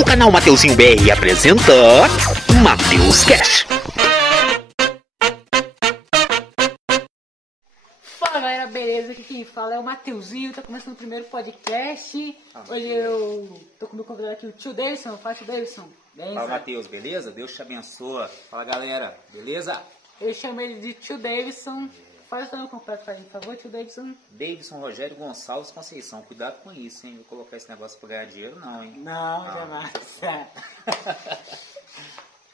O canal Mateuzinho BR apresenta Mateus Cash. Fala galera, beleza? Aqui quem fala é o Mateuzinho, tá começando o primeiro podcast. Hoje eu tô com o meu convidado aqui, o tio Davidson. Fala, tio Davidson. Beleza? Fala, Mateus, beleza? Deus te abençoa. Fala, galera, beleza? Eu chamo ele de tio Davidson. Faz o nome completo pra ele, por favor, tio Davidson. Davidson Rogério Gonçalves Conceição. Cuidado com isso, hein? Vou colocar esse negócio pra ganhar dinheiro, não, hein? Não, jamais.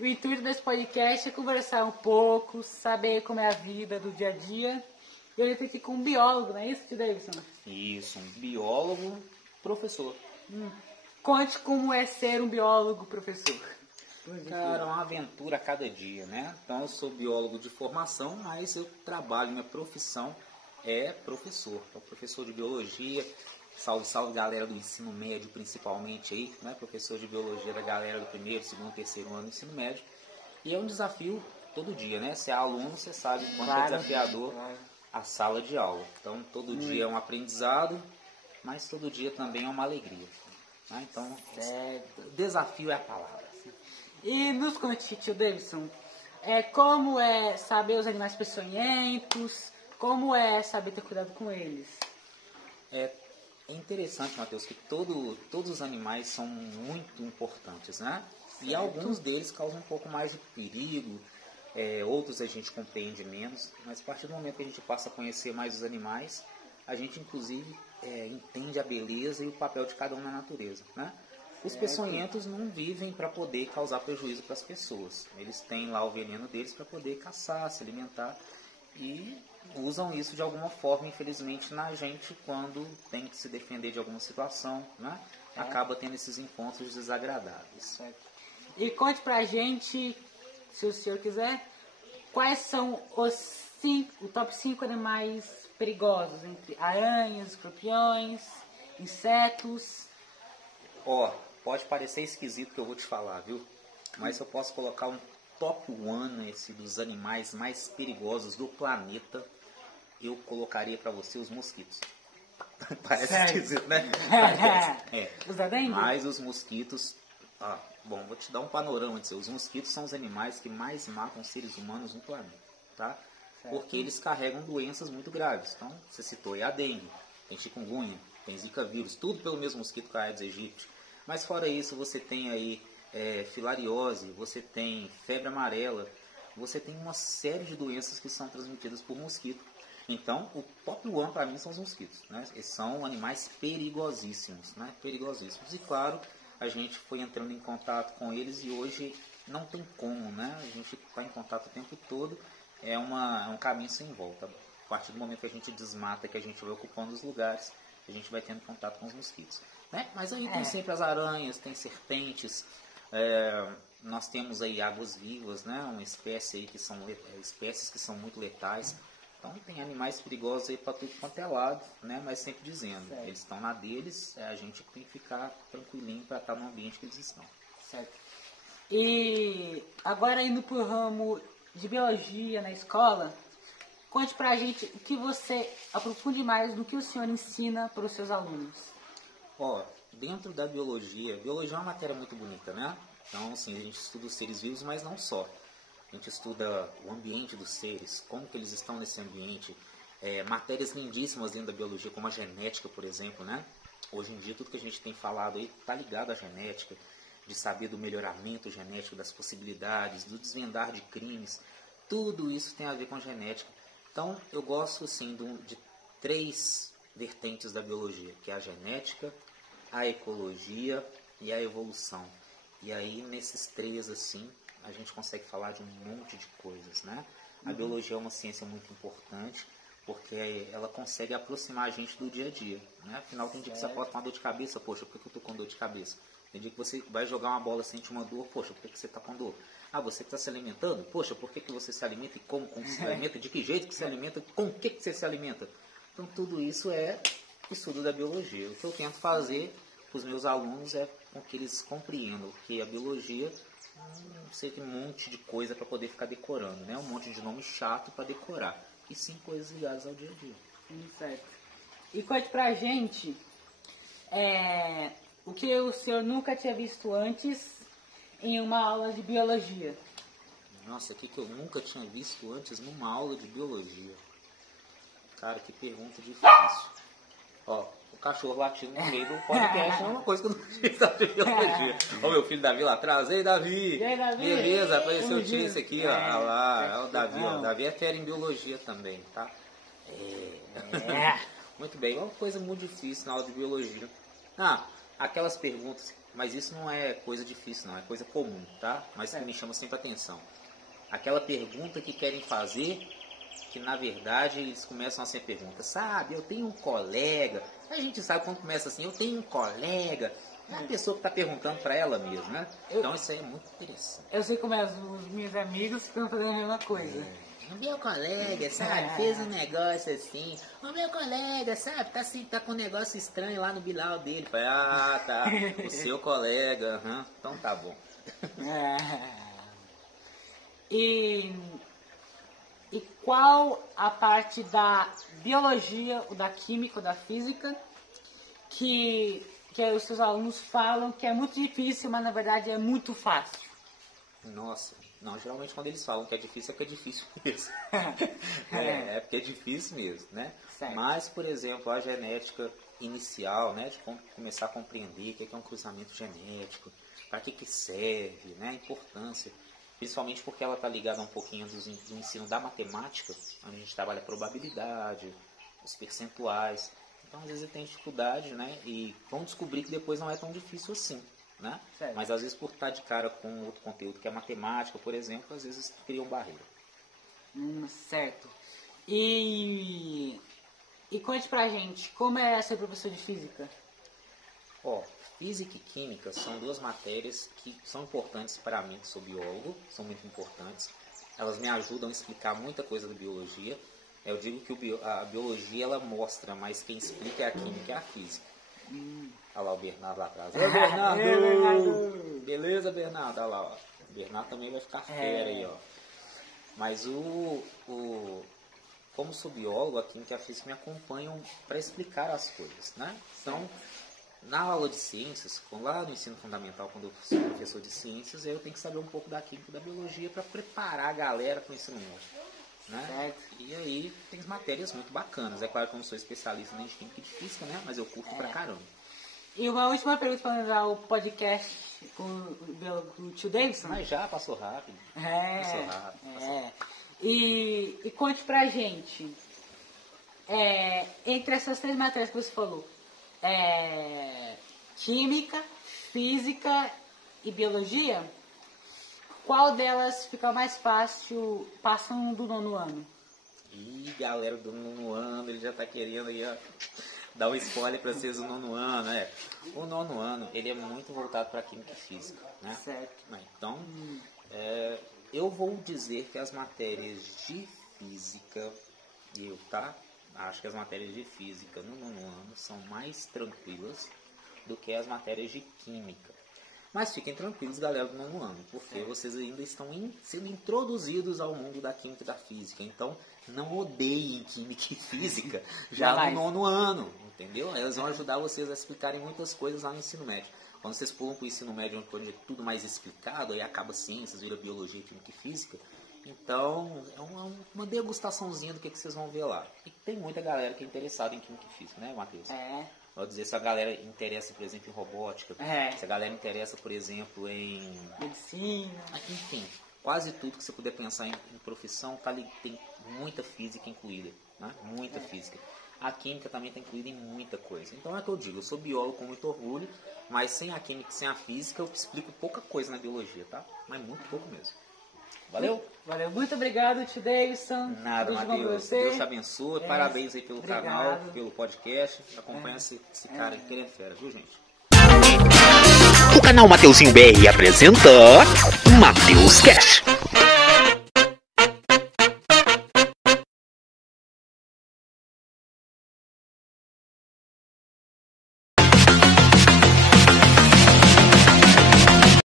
O intuito desse podcast é conversar um pouco, saber como é a vida do dia a dia. E hoje eu tô aqui com um biólogo, não é isso, tio Davidson? Isso, um biólogo, professor. Conte como é ser um biólogo professor. Cara, é uma aventura a cada dia, né? Então, eu sou biólogo de formação, mas eu trabalho, minha profissão é professor. Sou professor de biologia. Salve, salve, galera do ensino médio, principalmente aí, né? Professor de biologia da galera do primeiro, segundo, terceiro ano do ensino médio. E é um desafio todo dia, né? Você é aluno, você sabe quanto é desafiador a sala de aula. Então, todo dia é um aprendizado, mas todo dia também é uma alegria. Né? Então, desafio é a palavra. E nos conte, tio Davidson, como é saber os animais peçonhentos, como é saber ter cuidado com eles? É interessante, Mateus, que todos os animais são muito importantes, né? E alguns deles causam um pouco mais de perigo, outros a gente compreende menos, mas a partir do momento que a gente passa a conhecer mais os animais, a gente inclusive entende a beleza e o papel de cada um na natureza, né? Os peçonhentos não vivem para poder causar prejuízo para as pessoas. Eles têm lá o veneno deles para poder caçar, se alimentar e usam isso de alguma forma, infelizmente, na gente quando tem que se defender de alguma situação, né? Acaba tendo esses encontros desagradáveis. E conte pra gente, se o senhor quiser, quais são o top 5 animais perigosos, entre aranhas, escorpiões, insetos. Pode parecer esquisito que eu vou te falar, viu? Mas se eu posso colocar um top 1 dos animais mais perigosos do planeta, eu colocaria para você os mosquitos. Parece esquisito, né? Os da dengue? Mas os mosquitos... bom, vou te dar um panorama disso. Os mosquitos são os animais que mais matam seres humanos no planeta, tá? Porque eles carregam doenças muito graves. Então, você citou aí a dengue, tem chikungunya, tem zika vírus, tudo pelo mesmo mosquito Aedes aegypti. Mas fora isso, você tem aí filariose, você tem febre amarela, você tem uma série de doenças que são transmitidas por mosquito. Então, o top 1 para mim são os mosquitos, né? Eles são animais perigosíssimos, né? Perigosíssimos. E claro, a gente foi entrando em contato com eles e hoje não tem como, né? A gente está em contato o tempo todo, é um caminho sem volta. A partir do momento que a gente desmata, que a gente vai ocupando os lugares, a gente vai tendo contato com os mosquitos. Né? Mas aí tem sempre as aranhas, tem serpentes, nós temos aí águas-vivas, né? Uma espécie aí que são espécies que são muito letais. Então tem animais perigosos aí para tudo quanto é lado, né? Mas sempre dizendo, eles estão na deles, a gente tem que ficar tranquilinho para estar no ambiente que eles estão. Certo. E agora indo para o ramo de biologia na escola, conte pra gente o que você aprofunde mais no que o senhor ensina para os seus alunos. Dentro da biologia é uma matéria muito bonita, né? Então, assim, a gente estuda os seres vivos, mas não só. A gente estuda o ambiente dos seres, como que eles estão nesse ambiente, matérias lindíssimas dentro da biologia, como a genética, por exemplo, né? Hoje em dia, tudo que a gente tem falado aí está ligado à genética, de saber do melhoramento genético, das possibilidades, do desvendar de crimes, tudo isso tem a ver com a genética. Então, eu gosto, assim, de 3 vertentes da biologia, que é a genética, a ecologia e a evolução. E aí, nesses 3, assim, a gente consegue falar de um monte de coisas, né? A biologia é uma ciência muito importante, porque ela consegue aproximar a gente do dia a dia, né? Afinal, tem dia que você pode com uma dor de cabeça, poxa, por que eu estou com dor de cabeça? Tem dia que você vai jogar uma bola e sente uma dor, poxa, por que você está com dor? Você que está se alimentando, poxa, por que você se alimenta e como você se alimenta, de que jeito que se alimenta, com o que você se alimenta? Então, tudo isso é estudo da biologia. O que eu tento fazer com os meus alunos é com que eles compreendam que a biologia não sei que um monte de coisa para poder ficar decorando, né? Um monte de nome chato para decorar. E sim coisas ligadas ao dia a dia. Certo. E conte pra gente o que o senhor nunca tinha visto antes em uma aula de biologia? Nossa, o que eu nunca tinha visto antes numa aula de biologia? Cara, que pergunta difícil. Ó, o cachorro latindo no meio do podcast é uma coisa que eu não tinha visto de biologia. Ó, meu filho Davi lá atrás. Ei, Davi! E aí, Davi? Beleza, apareceu o tio dia. esse aqui, ó. Olha lá, é o Davi, ó. O Davi é fera em biologia também, tá? Muito bem, é uma coisa muito difícil na aula de biologia. Aquelas perguntas, mas isso não é coisa difícil não, é coisa comum, tá? Mas que me chama sempre a atenção. Aquela pergunta que querem fazer, que na verdade eles começam a ser perguntas. Sabe, eu tenho um colega, a gente sabe quando começa assim, eu tenho um colega, é a pessoa que está perguntando para ela mesmo, né? Então isso aí é muito interessante. Eu sei como os meus amigos ficam fazendo a mesma coisa. O meu colega, sabe, fez um negócio assim. O meu colega, sabe, tá com um negócio estranho lá no bilau dele. Falei, tá, o seu colega, então tá bom. E qual a parte da biologia, ou da química, ou da física, que os seus alunos falam que é muito difícil, mas na verdade é muito fácil? Nossa, não, geralmente quando eles falam que é difícil mesmo. É porque é difícil mesmo, né? Certo. Mas, por exemplo, a genética inicial, né, de começar a compreender o que é um cruzamento genético, para que serve, né, a importância, principalmente porque ela está ligada um pouquinho do ensino da matemática, onde a gente trabalha a probabilidade, os percentuais. Então, às vezes, ele tem dificuldade, né, e vão descobrir que depois não é tão difícil assim. Né? Mas às vezes por estar de cara com outro conteúdo que é matemática, por exemplo, às vezes criam barreira. Certo. E conte pra gente, como é ser professor de física? Física e química são duas matérias que são importantes para mim, que sou biólogo, são muito importantes. Elas me ajudam a explicar muita coisa da biologia. Eu digo que a biologia ela mostra, mas quem explica é a química e a física. Olha lá o Bernardo lá atrás. Oi, Bernardo! Bernardo! Beleza, Bernardo? Olha lá, ó. O Bernardo também vai ficar fera aí, ó. Mas como sou biólogo, a química e a física me acompanham para explicar as coisas, né? Então, na aula de ciências, lá no ensino fundamental, quando eu sou professor de ciências, eu tenho que saber um pouco da química e da biologia para preparar a galera para o ensino médio. Né? Certo. E aí tem matérias muito bacanas. É claro que eu não sou especialista nem de química e de física, né? Mas eu curto pra caramba. E uma última pergunta para finalizar o podcast com o tio Davidson. Mas já passou rápido. Passou rápido. E conte pra gente, entre essas três matérias que você falou, química, física e biologia, qual delas fica mais fácil passando do 9º ano? Ih, galera do 9º ano, ele já tá querendo aí, ó, dar um spoiler para vocês do 9º ano, O 9º ano, ele é muito voltado para química e física, né? Certo. Então, eu vou dizer que as matérias de física, acho que as matérias de física no 9º ano são mais tranquilas do que as matérias de química. Mas fiquem tranquilos, galera do 9º ano, porque vocês ainda estão sendo introduzidos ao mundo da química e da física. Então, não odeiem química e física já no 9º ano, entendeu? Elas vão ajudar vocês a explicarem muitas coisas lá no ensino médio. Quando vocês pulam para o ensino médio, onde é tudo mais explicado, aí acaba ciências, vira biologia, química e física. Então, é uma degustaçãozinha do que vocês vão ver lá. E tem muita galera que é interessada em química e física, né, Matheus? Vou dizer, se a galera interessa, por exemplo, em robótica, se a galera interessa, por exemplo, em medicina, enfim, quase tudo que você puder pensar em profissão, tem muita física incluída, né? Muita física. A química também está incluída em muita coisa. Então é o que eu digo, eu sou biólogo com muito orgulho, mas sem a química e sem a física eu explico pouca coisa na biologia, tá? Mas muito pouco mesmo. Valeu? Valeu, muito obrigado, tio Davidson. Nada, Matheus. Deus te abençoe. Parabéns aí pelo canal, pelo podcast. Acompanha esse cara aí, que ele é fera, viu, gente? O canal Mateuzinho BR apresenta Mateus Cash.